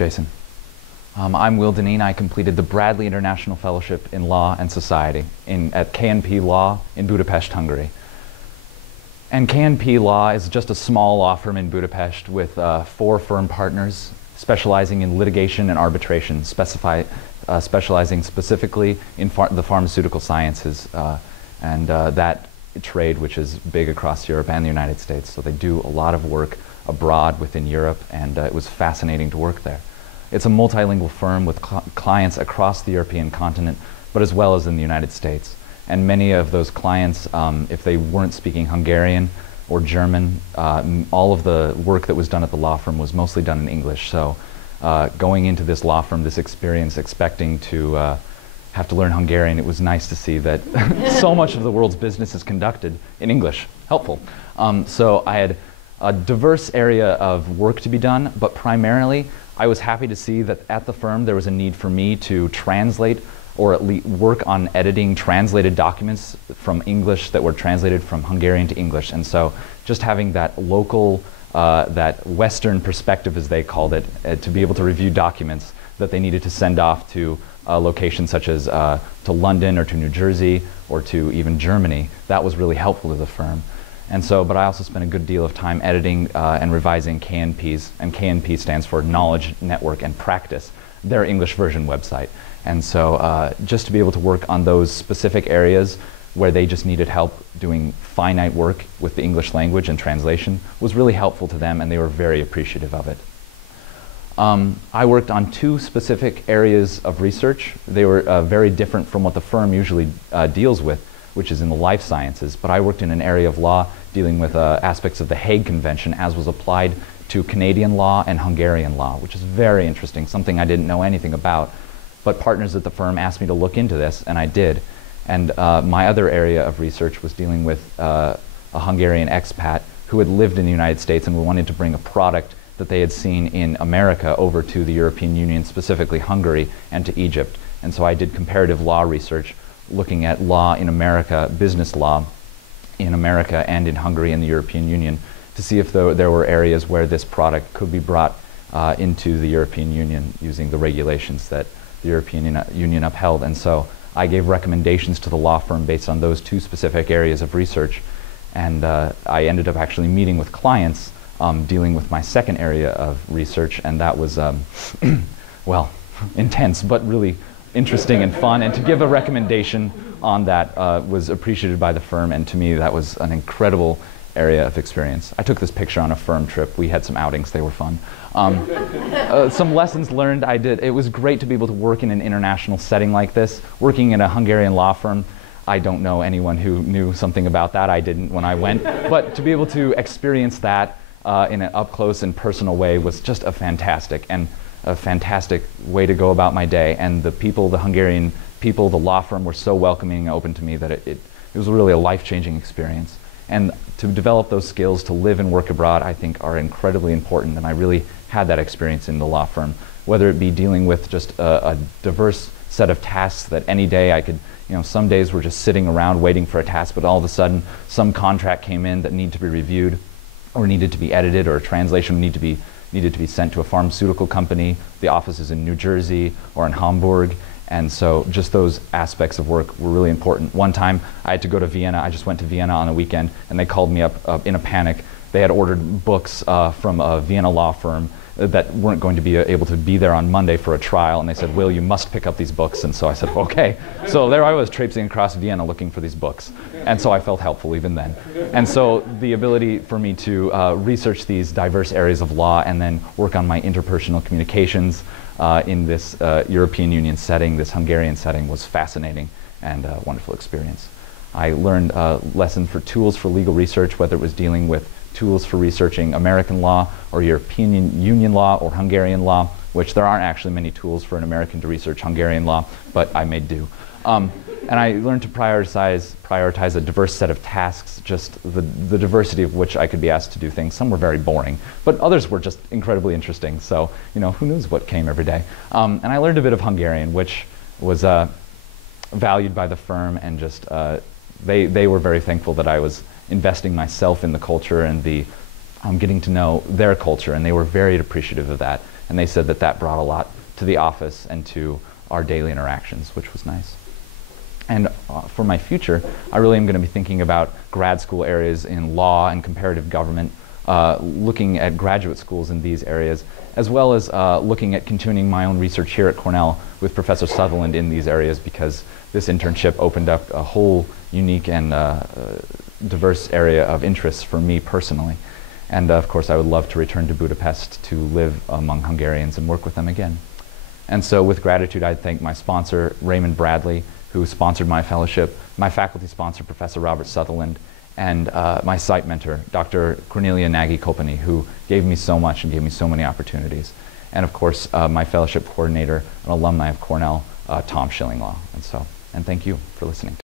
Jason. I'm Will Deneen. I completed the Bradley International Fellowship in Law and Society at KNP Law in Budapest, Hungary. And KNP Law is just a small law firm in Budapest with 4 firm partners specializing in litigation and arbitration, specializing specifically in the pharmaceutical sciences and that trade, which is big across Europe and the United States. So they do a lot of work abroad within Europe, and it was fascinating to work there. It's a multilingual firm with clients across the European continent, but as well as in the United States. And many of those clients, if they weren't speaking Hungarian or German, all of the work that was done at the law firm was mostly done in English. So going into this law firm, this experience, expecting to have to learn Hungarian, it was nice to see that so much of the world's business is conducted in English. Helpful. So I had a diverse area of work to be done, but primarily I was happy to see that at the firm there was a need for me to translate or at least work on editing translated documents from English that were translated from Hungarian to English. And so just having that local, that Western perspective, as they called it, to be able to review documents that they needed to send off to locations such as to London or to New Jersey or to even Germany, that was really helpful to the firm. And so, but I also spent a good deal of time editing and revising KNP's, and KNP stands for Knowledge, Network, and Practice, their English version website. And so just to be able to work on those specific areas where they just needed help doing finite work with the English language and translation was really helpful to them, and they were very appreciative of it. I worked on 2 specific areas of research. They were very different from what the firm usually deals with, which is in the life sciences, but I worked in an area of law dealing with aspects of the Hague Convention as was applied to Canadian law and Hungarian law, which is very interesting, something I didn't know anything about. But partners at the firm asked me to look into this, and I did. And my other area of research was dealing with a Hungarian expat who had lived in the United States and wanted to bring a product that they had seen in America over to the European Union, specifically Hungary and to Egypt. And so I did comparative law research looking at law in America, business law in America and in Hungary and the European Union, to see if there were areas where this product could be brought into the European Union using the regulations that the European Union upheld. And so I gave recommendations to the law firm based on those 2 specific areas of research. And I ended up actually meeting with clients dealing with my second area of research, and that was, well, intense, but really interesting and fun. And to give a recommendation on that was appreciated by the firm, and to me that was an incredible area of experience. I took this picture on a firm trip. We had some outings, they were fun. Some lessons learned I did. It was great to be able to work in an international setting like this. Working in a Hungarian law firm, I don't know anyone who knew something about that. I didn't when I went. But to be able to experience that in an up-close and personal way was just a fantastic way to go about my day. And the people, the Hungarian people, the law firm were so welcoming and open to me that it was really a life-changing experience. And to develop those skills to live and work abroad, I think, are incredibly important, and I really had that experience in the law firm, whether it be dealing with just a diverse set of tasks that any day I could, some days we're just sitting around waiting for a task, but all of a sudden some contract came in that needed to be reviewed or needed to be edited, or a translation needed to be sent to a pharmaceutical company. The office is in New Jersey or in Hamburg. And so just those aspects of work were really important. One time I had to go to Vienna. I just went to Vienna on a weekend, and they called me up in a panic. They had ordered books from a Vienna law firm that weren't going to be able to be there on Monday for a trial, and they said, "Will, you must pick up these books." And so I said, "Okay." So there I was traipsing across Vienna looking for these books. And so I felt helpful even then. And so the ability for me to research these diverse areas of law and then work on my interpersonal communications in this European Union setting, this Hungarian setting, was fascinating and a wonderful experience. I learned lessons for tools for legal research, whether it was dealing with tools for researching American law or European Union law or Hungarian law, which there aren't actually many tools for an American to research Hungarian law, but I made do. And I learned to prioritize a diverse set of tasks, just the diversity of which I could be asked to do things. Some were very boring, but others were just incredibly interesting. So, who knows what came every day. And I learned a bit of Hungarian, which was valued by the firm, and just they were very thankful that I was investing myself in the culture and getting to know their culture, and they were very appreciative of that. and they said that that brought a lot to the office and to our daily interactions, which was nice. And for my future, I really am going to be thinking about grad school areas in law and comparative government, looking at graduate schools in these areas, as well as looking at continuing my own research here at Cornell with Professor Sutherland in these areas, because this internship opened up a whole unique and diverse area of interest for me personally. And of course, I would love to return to Budapest to live among Hungarians and work with them again. And so with gratitude, I thank my sponsor, Raymond Bradley, who sponsored my fellowship, my faculty sponsor, Professor Robert Sutherland, and my site mentor, Dr. Cornelia Nagy-Kopany, who gave me so much and gave me so many opportunities. And of course, my fellowship coordinator, an alumni of Cornell, Tom Schillinglaw. And thank you for listening.